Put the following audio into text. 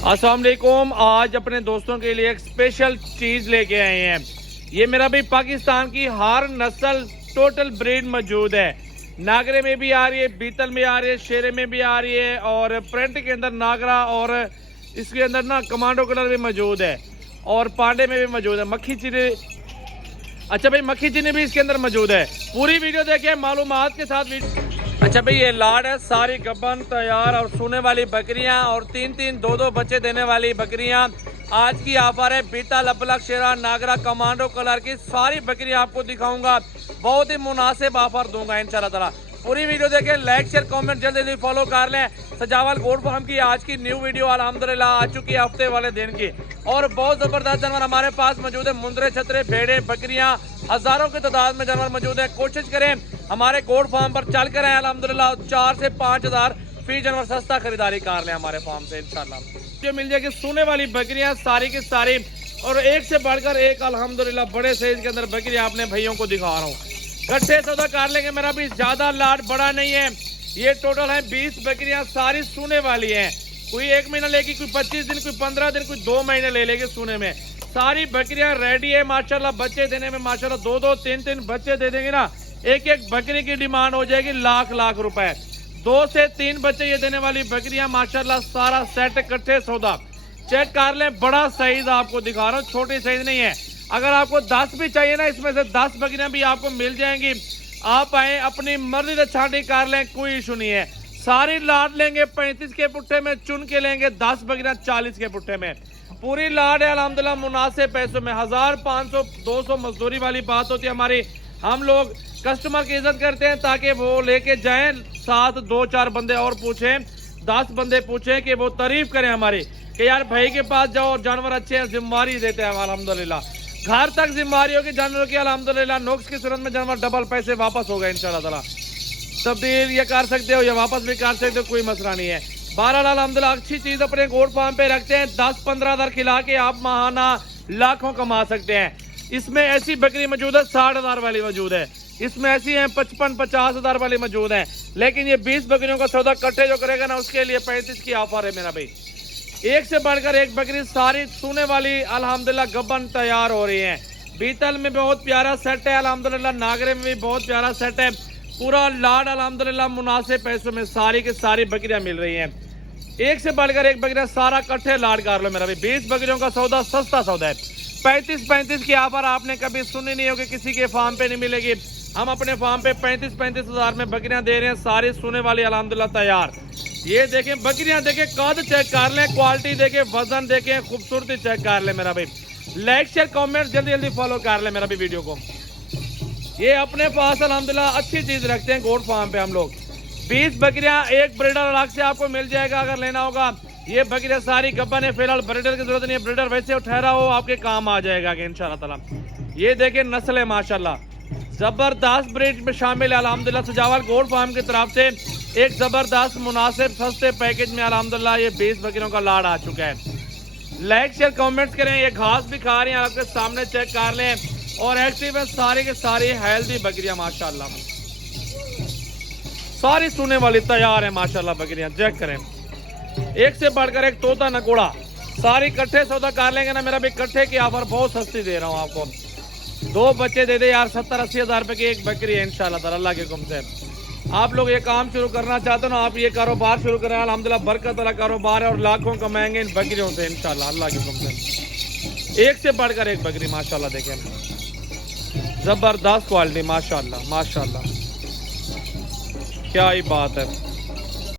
अस्सलाम वालेकुम। आज अपने दोस्तों के लिए एक स्पेशल चीज लेके आए हैं। ये मेरा भी पाकिस्तान की हर नस्ल टोटल ब्रीड मौजूद है। नागरे में भी आ रही है, बीतल में आ रही है, शेरे में भी आ रही है और प्रिंट के अंदर नागरा और इसके अंदर ना कमांडो कलर भी मौजूद है और पांडे में भी मौजूद है। मक्खी चीनी, अच्छा भाई मक्खी चीनी भी इसके अंदर मौजूद है। पूरी वीडियो देखिए मालूमात के साथ। अच्छा भाई ये लाड है, सारी गब्बन तैयार और सोने वाली बकरियां और 3-3 2-2 बच्चे देने वाली बकरियां। आज की ऑफर है बीता लपलक शेरा नागरा कमांडो कलर की सारी बकरियां आपको दिखाऊंगा। बहुत ही मुनासिब ऑफर दूंगा इंशाल्लाह ताला। पूरी वीडियो देखें, लाइक शेयर कमेंट जल्दी फॉलो कर लें। सजावल गोट फार्म की आज की न्यू वीडियो अल्हम्दुलिल्लाह आ चुकी है हफ्ते वाले दिन की और बहुत जबरदस्त जानवर हमारे पास मौजूद है। मुंदरे छतरे भेड़े बकरियां हजारों की तादाद में जानवर मौजूद है। कोशिश करें हमारे गोट फार्म पर चल कर आए अल्हम्दुलिल्लाह 4 से 5 हज़ार फी जानवर सस्ता खरीदारी कर लें हमारे फार्म से इंशाल्लाह। जो मिल जाएगी सोने वाली बकरियां सारी की सारी और एक से बढ़कर एक अल्हम्दुलिल्लाह बड़े साइज के अंदर बकरियां अपने भाइयों को दिखा रहा हूँ। गट्ठे सौदा कर लेंगे, मेरा भी ज्यादा लाड बड़ा नहीं है। ये टोटल है 20 बकरियां, सारी सोने वाली हैं। कोई 1 महीना लेगी, कोई 25 दिन, कोई 15 दिन, कोई 2 महीने ले लेगी सोने में। सारी बकरियां रेडी है माशाल्लाह। बच्चे देने में माशाल्लाह 2-2 3-3 बच्चे दे देंगे ना, एक एक बकरी की डिमांड हो जाएगी लाख रुपए। 2 से 3 बच्चे ये देने वाली बकरियां माशाल्लाह। सारा सेट इकट्ठे सौदा चेक कर लें। बड़ा साइज आपको दिखा रहा हूँ, छोटी साइज नहीं है। अगर आपको 10 भी चाहिए ना, इसमें से 10 बकरियां भी आपको मिल जाएंगी। आप आए अपनी मर्जी से छांटी कर लें, कोई इशू नहीं है। सारी लाट लेंगे 35 के पुट्ठे में, चुन के लेंगे 10 बकरियां 40 के पुट्ठे में। पूरी लाट है अल्हम्दुलिल्लाह मुनासिब पैसों में। 1500-200 मजदूरी वाली बात होती है हमारी। हम लोग कस्टमर की इज्जत करते हैं ताकि वो लेके जाएं, साथ 2-4 बंदे और पूछें, 10 बंदे पूछें कि वो तारीफ करें हमारी कि यार भाई के पास जाओ, जानवर अच्छे हैं, जिम्मेवारी देते हैं अल्हम्दुलिल्लाह। घर तक जिम्मेवारी होगी जानवरों की अल्हम्दुलिल्लाह। नुक्स की सूरत में जानवर डबल पैसे वापस हो गए इंशाल्लाह ताला। तब्दील ये कर सकते हो या वापस भी कर सकते हो, कोई मसला नहीं है। बहरहाल अल्हम्दुलिल्लाह अच्छी चीज अपने गोट फार्म पे रखते हैं। 10-15 हज़ार खिला के आप माहाना लाखों कमा सकते हैं। इसमें ऐसी बकरी मौजूद है 60 हज़ार वाली मौजूद है, इसमें ऐसी है 55-50 हज़ार वाली मौजूद है। लेकिन ये 20 बकरियों का सौदा कट्ठे जो करेगा ना, उसके लिए 35 की ऑफर है मेरा भाई। एक से बढ़कर एक बकरी सारी सोने वाली अल्हम्दुलिल्लाह गब्बन तैयार हो रही है। बीतल में बहुत प्यारा सेट है अल्हम्दुलिल्लाह, नागरे में भी बहुत प्यारा सेट है। पूरा लाड अल्हम्दुलिल्लाह मुनासिब पैसों में सारी की सारी बकरियां मिल रही हैं। एक से बढ़कर एक बकरियां सारा कट्ठे लाड कर लो मेरा भाई। 20 बकरियों का सौदा सस्ता सौदा है। 35 की ऑफर आपने कभी सुनी नहीं होगी, किसी के फार्म पे नहीं मिलेगी। हम अपने फार्म पे 35 हज़ार में बकरियां दे रहे हैं, सारी सोने वाली अल्हम्दुलिल्लाह तैयार। ये देखें बकरियां, देखें कद चेक कर लें, क्वालिटी देखें, वजन देखें, खूबसूरती चेक कर लें मेरा भाई। लाइक शेयर कमेंट जल्दी फॉलो कर लें मेरा भी वीडियो को। ये अपने पास अल्हम्दुलिल्लाह अच्छी चीज रखते हैं गोट फार्म पे हम लोग। 20 बकरियां, एक ब्रीडर अलग से आपको मिल जाएगा अगर लेना होगा। ये बकरियां सारी गब्बन है, फिलहाल ब्रीडर की जरूरत नहीं है। ब्रीडर वैसे ठहरा हो आपके काम आ जाएगा इंशाल्लाह ताला। ये देखें नस्ल है माशाल्लाह, जबरदस्त ब्रीड में शामिल है अल्हम्दुलिल्लाह। सजावल गोट फार्म की तरफ से एक जबरदस्त मुनासिब सस्ते पैकेज में अल्हम्दुलिल्लाह ये 20 बकरियों का लाड आ चुका है। लाइक शेयर कमेंट्स करें। ये घास भी खा रही हैं, आपके सामने चेक कर लें और एक्टिव है सारी के सारी हेल्दी बकरियां माशाल्लाह। सारी सोने वाली तैयार है माशाल्लाह बकरियां, चेक करें। एक से बढ़कर एक तोता नकोड़ा, सारी कट्ठे सौदा कर लेंगे ना मेरा भी। कट्ठे की ऑफर बहुत सस्ती दे रहा हूँ आपको। 2 बच्चे दे दे यार, 70-80 हज़ार रुपए की एक बकरी है इंशाल्लाह ताला अल्लाह के हुक्म से। आप लोग ये काम शुरू करना चाहते हो ना, आप ये कारोबार शुरू करें अल्हम्दुलिल्लाह बरकत वाला कारोबार है और लाखों कमाएंगे इन बकरियों से इंशाल्लाह अल्लाह के हुक्म से। एक से बढ़कर एक बकरी माशाल्लाह, देखें जबरदस्त क्वालिटी माशाल्लाह, क्या ही बात है।